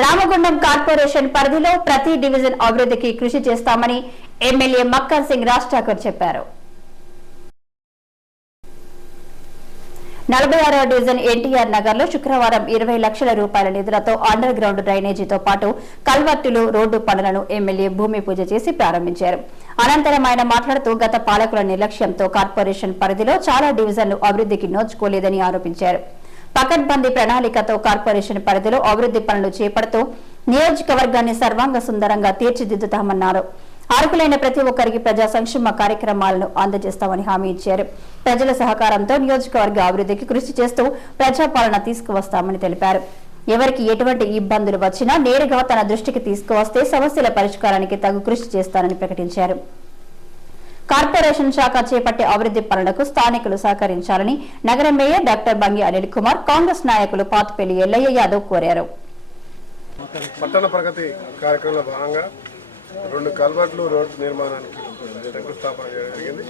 Ramagundam corporation పరిధిలో ప్రతి division అభివృద్ధికి కృషి చేస్తామని ఎమ్మెల్యే మక్కన్ సింగ్ రాజ్ ఠాకూర్ చెప్పారు. నలభై ఆరో డివిజన్ ఎన్టీఆర్ నగర్లో శుక్రవారం ఇరవై లక్షల రూపాయల నిధులతో అండర్ గ్రౌండ్ డ్రైనేజీతో పాటు కల్వర్టులు రోడ్డు పనులను ఎమ్మెల్యే భూమి పూజ చేసి ప్రారంభించారు. అనంతరం ఆయన మాట్లాడుతూ గత పాలకుల నిర్లక్ష్యంతో కార్పొరేషన్ పరిధిలో చాలా డివిజన్లు అభివృద్ధికి నోచుకోలేదని ఆరోపించారు. పకడ్బందీ ప్రణాళికతో కార్పొరేషన్ పరిధిలో అభివృద్ధి పనులు చేపడుతూ నియోజకవర్గాన్ని సర్వాంగ సుందరంగా తీర్చిదిద్దుతామన్నారు. అర్హులైన ప్రతి ఒక్కరికి ప్రజా సంక్షేమ కార్యక్రమాలను అందజేస్తామని హామీ ఇచ్చారు. ప్రజల సహకారంతో నియోజకవర్గ అభివృద్ధికి కృషి చేస్తూ ప్రజాపాలన తీసుకువస్తామని తెలిపారు. ఎవరికి ఎటువంటి ఇబ్బందులు వచ్చినా నేరుగా తన దృష్టికి తీసుకువస్తే సమస్యల పరిష్కారానికి తగు కృషి చేస్తానని ప్రకటించారు. కార్పొరేషన్ శాఖ చేపట్టే అభివృద్ధి పనులకు స్థానికులు సహకరించాలని నగర మేయర్ డాక్టర్ బంగి అనిల్ కుమార్ కాంగ్రెస్ నాయకులు పాతుపల్లి ఎల్లయ్య యాదవ్ కోరారు. పట్టణ ప్రగతి కార్యక్రమంలో భాగంగా రెండు కల్వర్ట్లు రోడ్డు నిర్మాణానికి శంకుస్థాపన చేయడం జరిగింది.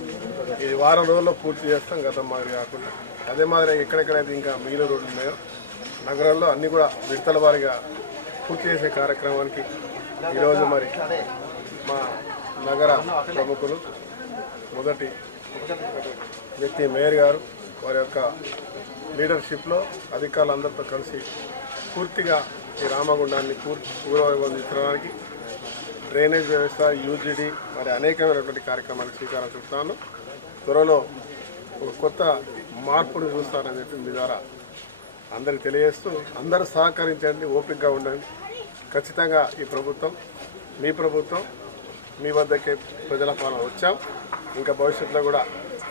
ఈ వారం రోజుల్లో పూర్తి చేస్తాం గతం మాదిరి కాకుండా. అదే మాదిరి ఎక్కడెక్కడైతే ఇంకా మిగిలిన రోడ్లు ఉన్నాయో నగరంలో అన్ని కూడా విడతల వారిగా పూర్తి చేసే కార్యక్రమానికి ఈరోజు మరి మా నగర ప్రముఖులు మొదటి వ్యక్తి మేయర్ గారు వారి యొక్క లీడర్షిప్లో అధికారులందరితో కలిసి పూర్తిగా ఈ రామగుండాన్ని పూర్తి పూర్వవైభవించడానికి డ్రైనేజ్ వ్యవస్థ యూజీడీ మరి అనేకమైనటువంటి కార్యక్రమాలకు శ్రీకారం చుడతాను త్వరలో ఒక కొత్త మార్పును చూస్తానని చెప్పి మీ ద్వారా అందరికి తెలియజేస్తూ అందరూ సహకరించండి ఓపికగా ఉండండి. ఖచ్చితంగా ఈ ప్రభుత్వం మీ ప్రభుత్వం మీ వద్దకే ప్రజల పాలన వచ్చాం. ఇంకా భవిష్యత్తులో కూడా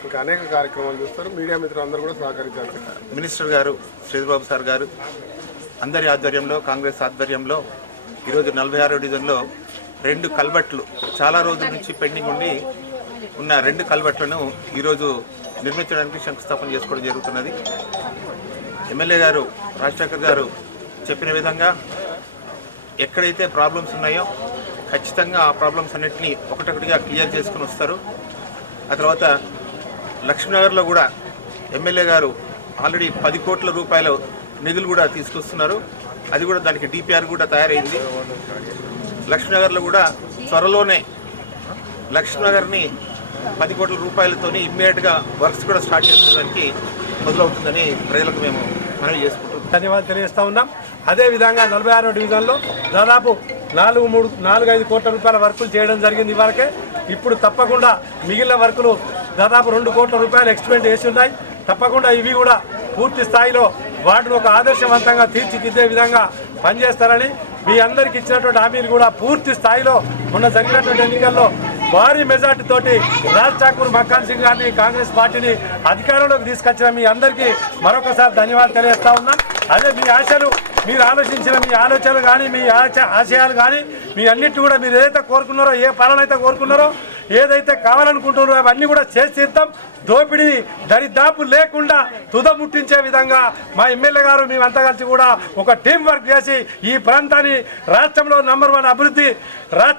ఇంకా అనేక కార్యక్రమాలు చూస్తారు. మీడియా మిత్రులందరూ కూడా సహకరించాలి. మినిస్టర్ గారు శ్రీబాబు సార్ గారు అందరి ఆధ్వర్యంలో కాంగ్రెస్ ఆధ్వర్యంలో ఈరోజు నలభై ఆరో డివిజన్లో రెండు కల్వట్లు చాలా రోజుల నుంచి పెండింగ్ ఉండి ఉన్న రెండు కల్వట్లను ఈరోజు నిర్మించడానికి శంకుస్థాపన చేసుకోవడం జరుగుతున్నది. ఎమ్మెల్యే గారు రాజశేఖర్ గారు చెప్పిన విధంగా ఎక్కడైతే ప్రాబ్లమ్స్ ఉన్నాయో ఖచ్చితంగా ఆ ప్రాబ్లమ్స్ అన్నింటినీ ఒకటొకటిగా క్లియర్ చేసుకుని వస్తారు. ఆ తర్వాత లక్ష్మీనగర్లో కూడా ఎమ్మెల్యే గారు ఆల్రెడీ పది కోట్ల రూపాయలు నిధులు కూడా తీసుకొస్తున్నారు. అది కూడా దానికి డిపిఆర్ కూడా తయారైంది. లక్ష్మీనగర్లో కూడా త్వరలోనే లక్ష్మీనగర్ని పది కోట్ల రూపాయలతోని ఇమ్మీడియట్గా వర్క్స్ కూడా స్టార్ట్ చేసేదానికి మొదలవుతుందని ప్రజలకు మేము మనవి చేసుకుంటాం ధన్యవాదాలు తెలియజేస్తా ఉన్నాం. అదే విధంగా నలభై ఆరో డివిజన్లో దాదాపు నాలుగు మూడు నాలుగు ఐదు కోట్ల రూపాయల వర్కులు చేయడం జరిగింది ఇవరకే ఇప్పుడు తప్పకుండా మిగిలిన వర్కులు దాదాపు రెండు కోట్ల రూపాయలు ఎక్స్పెండ్ చేసి ఉన్నాయి. తప్పకుండా ఇవి కూడా పూర్తి స్థాయిలో వాటిని ఒక ఆదర్శవంతంగా తీర్చిదిద్దే విధంగా పనిచేస్తారని మీ అందరికి ఇచ్చినటువంటి హామీలు కూడా పూర్తి స్థాయిలో ఉన్న జరిగినటువంటి ఎన్నికల్లో భారీ మెజార్టీ తోటి రాజ్ ఠాకూర్ మక్కాన్ సింగ్ గారిని కాంగ్రెస్ పార్టీని అధికారంలోకి తీసుకొచ్చిన మీ అందరికీ మరొకసారి ధన్యవాదాలు తెలియజేస్తా ఉన్నాం. అదే మీ ఆశలు మీరు ఆలోచించిన మీ ఆలోచనలు కానీ మీ ఆశ ఆశయాలు కానీ మీ అన్నిటి కూడా మీరు ఏదైతే కోరుకున్నారో ఏ పాలన అయితే కోరుకున్నారో ఏదైతే కావాలనుకుంటున్నారో అవన్నీ కూడా చేసి తీర్థం. దోపిడీ దరిదాపు లేకుండా తుద ముట్టించే విధంగా మా ఎమ్మెల్యే గారు మేమంతా కలిసి కూడా ఒక టీం వర్క్ చేసి ఈ ప్రాంతాన్ని రాష్ట్రంలో నంబర్ వన్ అభివృద్ధి రా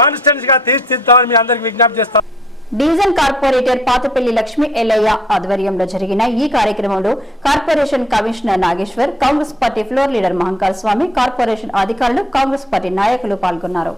కాన్స్టిట్యున్సీగా తీర్చిదిద్దామని మీ అందరికి విజ్ఞప్తి చేస్తాం డీజన్ కార్పొరేటర్ పాతపల్లి లక్ష్మి ఎల్లయ్య ఆధ్వర్యంలో జరిగిన ఈ కార్యక్రమంలో corporation commissioner Nageshwar Congress party floor leader Mahankal Swami corporation అధికారులు కాంగ్రెస్ పార్టీ నాయకులు పాల్గొన్నారు.